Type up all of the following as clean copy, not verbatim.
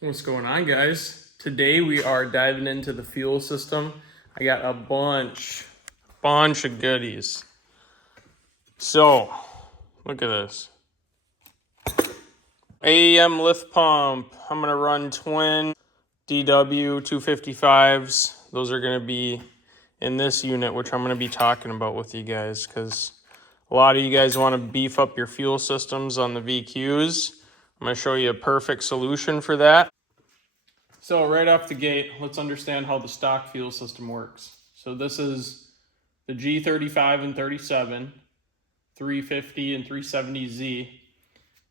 What's going on, guys? Today we are diving into the fuel system. I got a bunch of goodies. So, look at this. AEM lift pump. I'm gonna run twin DW 255s. Those are gonna be in this unit, which I'm gonna be talking about with you guys, because a lot of you guys want to beef up your fuel systems on the VQs. I'm gonna show you a perfect solution for that. So right off the gate, let's understand how the stock fuel system works. So this is the G35 and 37, 350 and 370Z.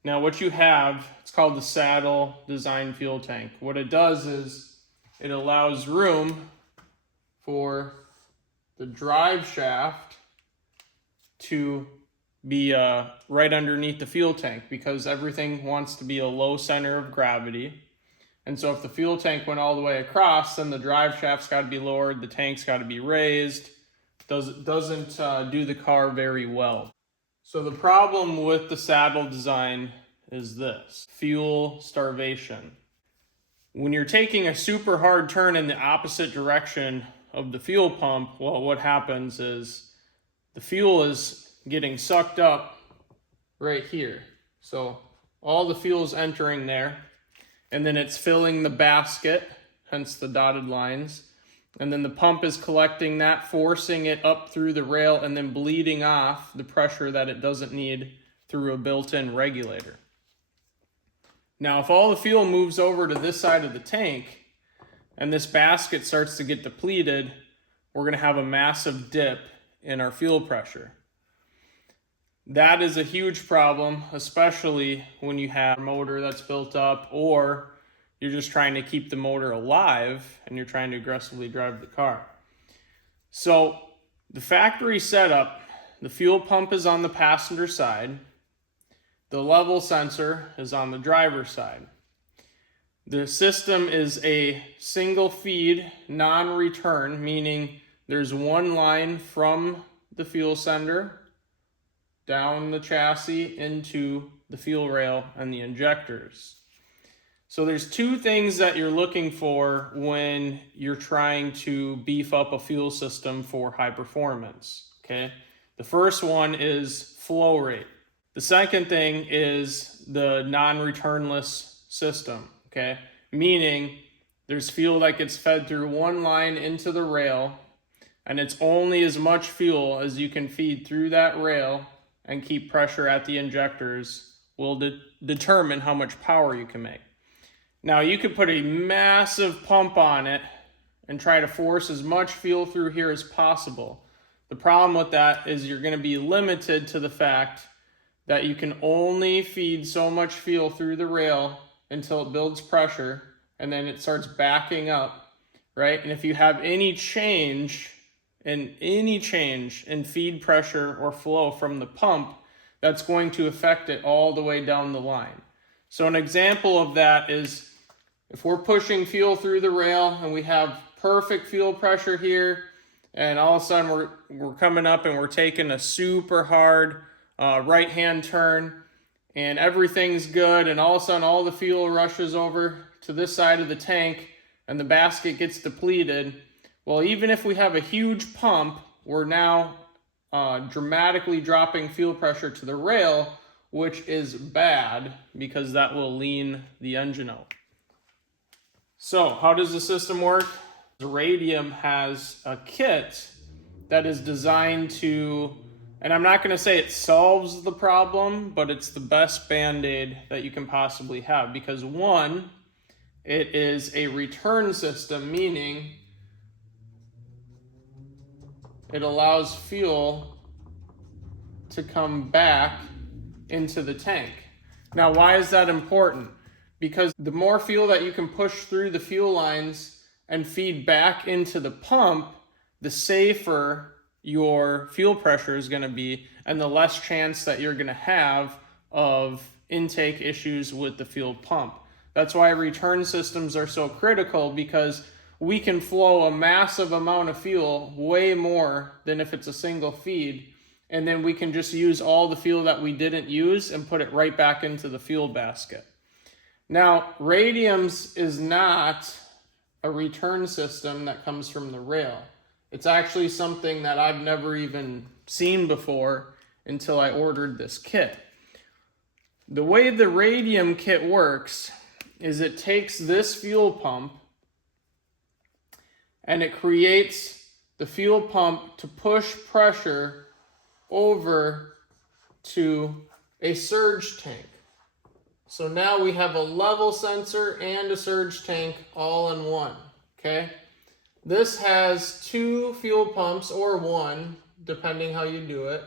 Now what you have, it's called the saddle design fuel tank. What it does is it allows room for the drive shaft to be right underneath the fuel tank, because everything wants to be a low center of gravity. And so if the fuel tank went all the way across, then the drive shaft's got to be lowered, the tank's got to be raised. Doesn't do the car very well. So the problem with the saddle design is this: fuel starvation. When you're taking a super hard turn in the opposite direction of the fuel pump, well, what happens is the fuel is getting sucked up right here. So all the fuel is entering there, and then it's filling the basket, hence the dotted lines. And then the pump is collecting that, forcing it up through the rail, and then bleeding off the pressure that it doesn't need through a built-in regulator. Now, if all the fuel moves over to this side of the tank, and this basket starts to get depleted, we're gonna have a massive dip in our fuel pressure. That is a huge problem, especially when you have a motor that's built up, or you're just trying to keep the motor alive and you're trying to aggressively drive the car. So the factory setup, the fuel pump is on the passenger side. The level sensor is on the driver's side. The system is a single feed, non-return, meaning there's one line from the fuel sender down the chassis into the fuel rail and the injectors. So there's two things that you're looking for when you're trying to beef up a fuel system for high performance, okay? The first one is flow rate. The second thing is the non-returnless system, okay? Meaning there's fuel that gets fed through one line into the rail, and it's only as much fuel as you can feed through that rail and keep pressure at the injectors will determine how much power you can make. Now, you could put a massive pump on it and try to force as much fuel through here as possible. The problem with that is you're going to be limited to the fact that you can only feed so much fuel through the rail until it builds pressure, and then it starts backing up, right? And if you have any change in feed pressure or flow from the pump, that's going to affect it all the way down the line. So an example of that is if we're pushing fuel through the rail and we have perfect fuel pressure here, and all of a sudden we're coming up and we're taking a super hard right-hand turn, and everything's good, and all of a sudden all the fuel rushes over to this side of the tank and the basket gets depleted. Well, even if we have a huge pump, we're now dramatically dropping fuel pressure to the rail, which is bad because that will lean the engine out. So how does the system work? Radium has a kit that is designed to, and I'm not going to say it solves the problem, but it's the best Band-Aid that you can possibly have, because one, it is a return system, meaning it allows fuel to come back into the tank. Now, why is that important? Because the more fuel that you can push through the fuel lines and feed back into the pump, the safer your fuel pressure is going to be, and the less chance that you're going to have of intake issues with the fuel pump. That's why return systems are so critical, because we can flow a massive amount of fuel, way more than if it's a single feed, and then we can just use all the fuel that we didn't use and put it right back into the fuel basket. Now, Radium's is not a return system that comes from the rail. It's actually something that I've never even seen before until I ordered this kit. The way the Radium kit works is it takes this fuel pump and it creates the fuel pump to push pressure over to a surge tank. So now we have a level sensor and a surge tank all in one, okay? This has 2 fuel pumps, or 1, depending how you do it.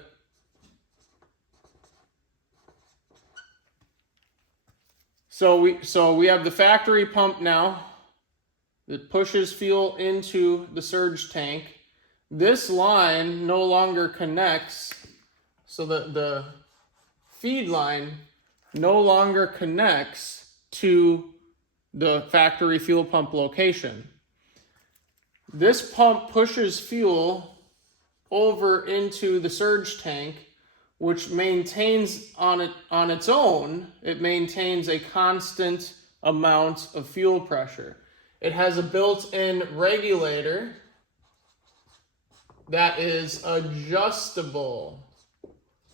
So we have the factory pump now that pushes fuel into the surge tank. This line no longer connects, so that the feed line no longer connects to the factory fuel pump location. This pump pushes fuel over into the surge tank, which maintains on its own, it maintains a constant amount of fuel pressure. It has a built-in regulator that is adjustable,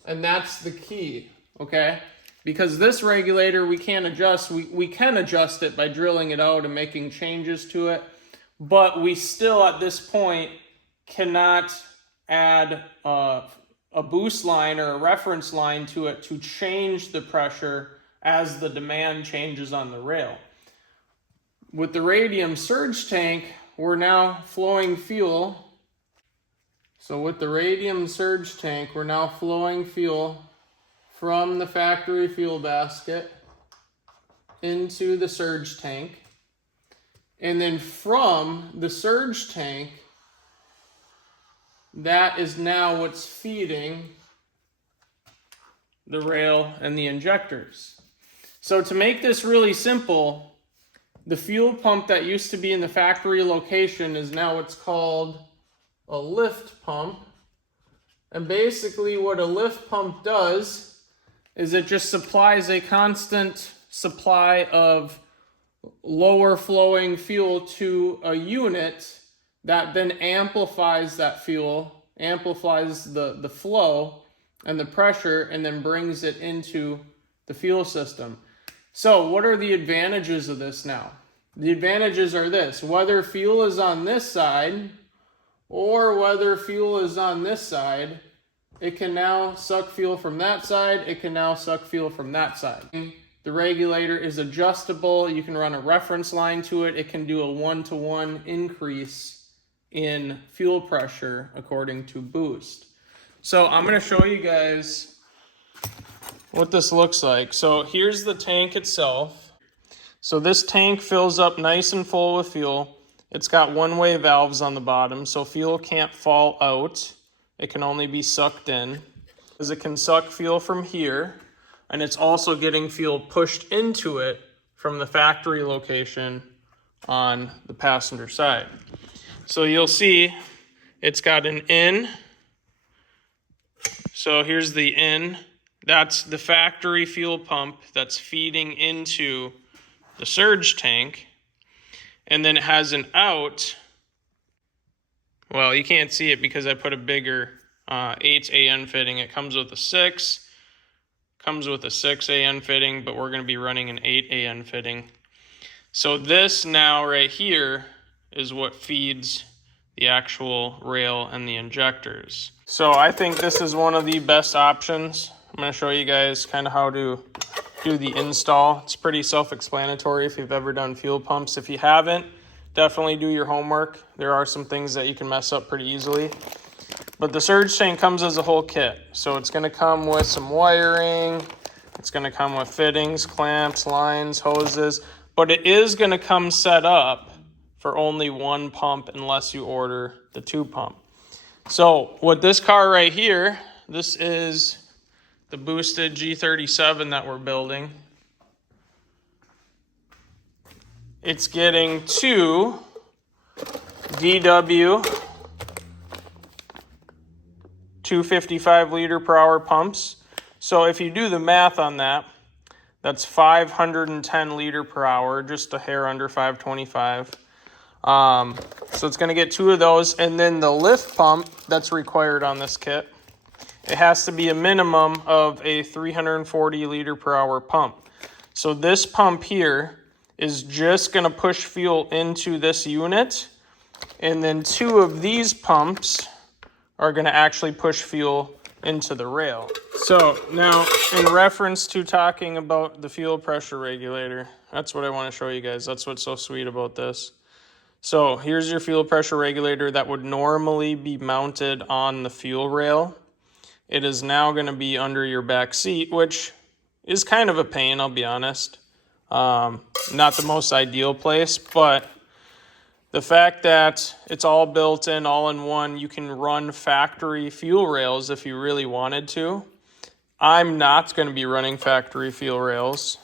and that's the key, okay? Because this regulator we can't adjust. We can adjust it by drilling it out and making changes to it, but we still at this point cannot add a boost line or a reference line to it to change the pressure as the demand changes on the rail. With the Radium Surge Tank, we're now flowing fuel. So with the Radium Surge Tank, we're now flowing fuel from the factory fuel basket into the surge tank. And then from the surge tank, that is now what's feeding the rail and the injectors. So to make this really simple, the fuel pump that used to be in the factory location is now what's called a lift pump. And basically what a lift pump does is it just supplies a constant supply of lower flowing fuel to a unit that then amplifies that fuel, amplifies the flow and the pressure, and then brings it into the fuel system. So what are the advantages of this now? The advantages are this: whether fuel is on this side or whether fuel is on this side, it can now suck fuel from that side, it can now suck fuel from that side. The regulator is adjustable, you can run a reference line to it, it can do a 1-to-1 increase in fuel pressure according to boost. So I'm going to show you guys what this looks like. So here's the tank itself. So this tank fills up nice and full with fuel. It's got one-way valves on the bottom, so fuel can't fall out. It can only be sucked in, because it can suck fuel from here, and it's also getting fuel pushed into it from the factory location on the passenger side. So you'll see it's got an in. So here's the in. That's the factory fuel pump that's feeding into the surge tank. And then it has an out. Well, you can't see it because I put a bigger 8 AN fitting. It comes with a 6. Comes with a 6 AN fitting, but we're going to be running an 8 AN fitting. So this now right here is what feeds the actual rail and the injectors. So I think this is one of the best options. I'm going to show you guys kind of how to do the install. It's pretty self-explanatory if you've ever done fuel pumps. If you haven't, definitely do your homework. There are some things that you can mess up pretty easily. But the surge tank comes as a whole kit. So it's going to come with some wiring. It's going to come with fittings, clamps, lines, hoses. But it is going to come set up for only one pump unless you order the 2 pump. So with this car right here, this is the boosted G37 that we're building. It's getting 2 DW 255 liter per hour pumps. So if you do the math on that, That's 510 liter per hour, just a hair under 525. So it's going to get 2 of those. And then the lift pump that's required on this kit, it has to be a minimum of a 340 liter per hour pump. So this pump here is just going to push fuel into this unit. And then 2 of these pumps are going to actually push fuel into the rail. So now, in reference to talking about the fuel pressure regulator, that's what I want to show you guys. That's what's so sweet about this. So here's your fuel pressure regulator that would normally be mounted on the fuel rail. It is now going to be under your back seat, which is kind of a pain, I'll be honest. Not the most ideal place, but the fact that it's all built in, all in one, you can run factory fuel rails if you really wanted to. I'm not going to be running factory fuel rails.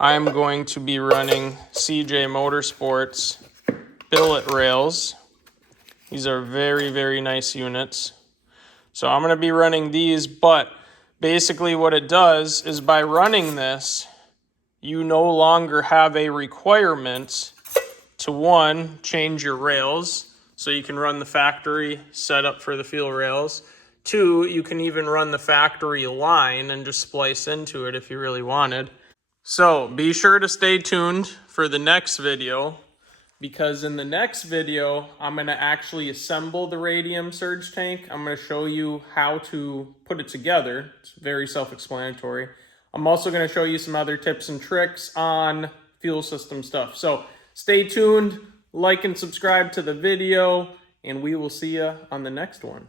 I'm going to be running CJ Motorsports billet rails. These are very, very nice units. So I'm going to be running these, but basically what it does is by running this, you no longer have a requirement to, 1, change your rails so you can run the factory setup for the fuel rails. 2, you can even run the factory line and just splice into it if you really wanted. So be sure to stay tuned for the next video, because in the next video, I'm going to actually assemble the Radium Surge Tank. I'm going to show you how to put it together. It's very self-explanatory. I'm also going to show you some other tips and tricks on fuel system stuff. So stay tuned, like and subscribe to the video, and we will see you on the next one.